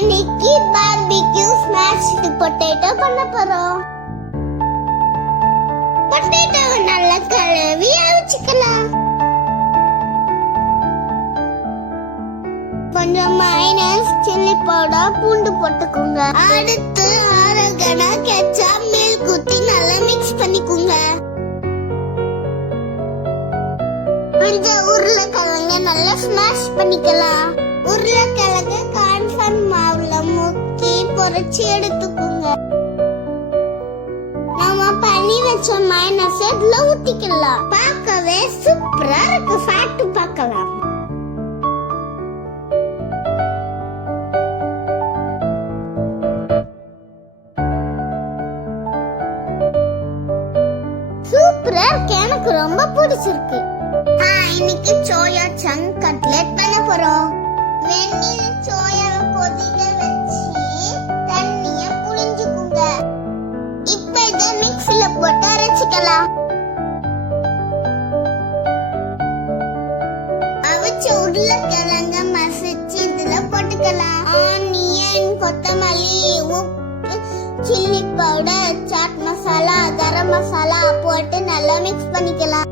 இன்னைக்கு barbecue smashed potato பண்ண போறோம். பொட்டேட்டோவை நல்லா கழுவி அவிச்சுக்கலாம். கொஞ்சம் மைனஸ், சில்லி பவுடர், பூண்டு போட்டுக்கோங்க. அடுத்து ஆரகனா, கெச்சப், மில்க் ஊத்தி நல்லா மிக்ஸ் பண்ணிக்கோங்க. கொஞ்சம் உருளைக்கிழங்க நல்லா ஸ்மாஷ் பண்ணிக்கலாம். உருளைக்கிழங்கு கார்ன்ஃபிளவர் மாவுல முக்கி பொரிச்சு எடுத்துக்கோங்க. நம்ம பண்ணி வச்ச மைனஸ் இதுல ஊத்திக்கலாம். பார்க்கவே சூப்பரா இருக்கு. சாப்பிட்டு பார்க்கலாம். சூப்பரா இருக்கு. எனக்கு ரொம்ப பிடிச்சிருக்கு. இன்னைக்கு சோயா சங்க் கட்லெட் பண்ண போறோம். வெந்நீர் சோயாவை கொதிக்க வச்சு தண்ணிய புழிஞ்சுக்குங்க. இப்ப இத மிக்ஸில போட்டு அரைச்சுக்கலாம். அவிச்ச உருளைக்கிழங்க மசிச்சு இதுல போட்டுக்கலாம். ஆனியன், கொத்தமல்லி, உப்பு, chilli powder, chat masala, garam masala போட்டு நல்லா மிக்ஸ் பண்ணிக்கலாம்.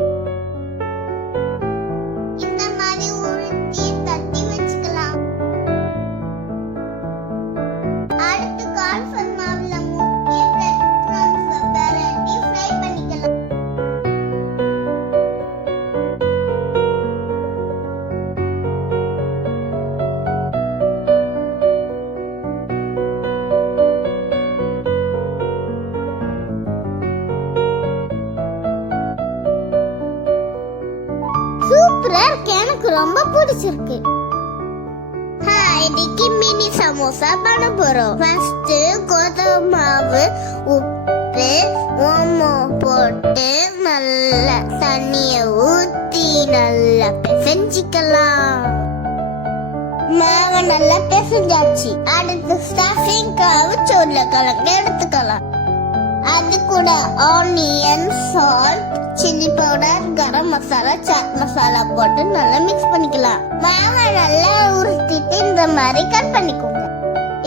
சூப்பரா இருக்கு. எனக்கு ரொம்ப பிடிச்சிருக்கு. இன்னைக்கு மினி சமோசா பண்ண போறோம். ஃபர்ஸ்ட் கோதுமை மாவு, உப்பு, ஓமோ போட்டு நல்லா தண்ணிய ஊத்தி நல்லா பிசைஞ்சிக்கலாம். மாவை நல்லா பிசைஞ்சாச்சு. அடுத்து ஸ்டஃபிங்காக உருளைக்கிழங்கு எடுத்துக்கலாம். அது கூட onion, salt, chilli powder, garam masala, chat masala போட்டு நல்லா மிக்ஸ் பண்ணிக்கலாம். மாவை நல்லா உருட்டிட்டு இந்த மாதிரி கட் பண்ணிக்கோங்க.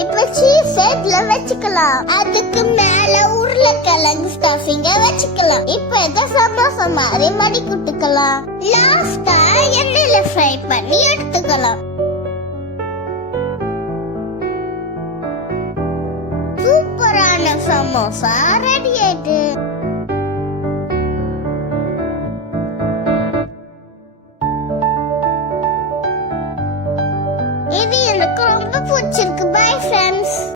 இப்ப சீஸ் இதுல வச்சுக்கலாம். அதுக்கு மேல உருளைக்கிழங்கு ஸ்டஃபிங்க வச்சுக்கலாம். இப்ப இத சமோசா மாதிரி மடிக்கிட்டுக்கலாம். லாஸ்டா எண்ணெயில ஃப்ரை பண்ணி எடுத்துக்கலாம். சூப்பரான சமோசா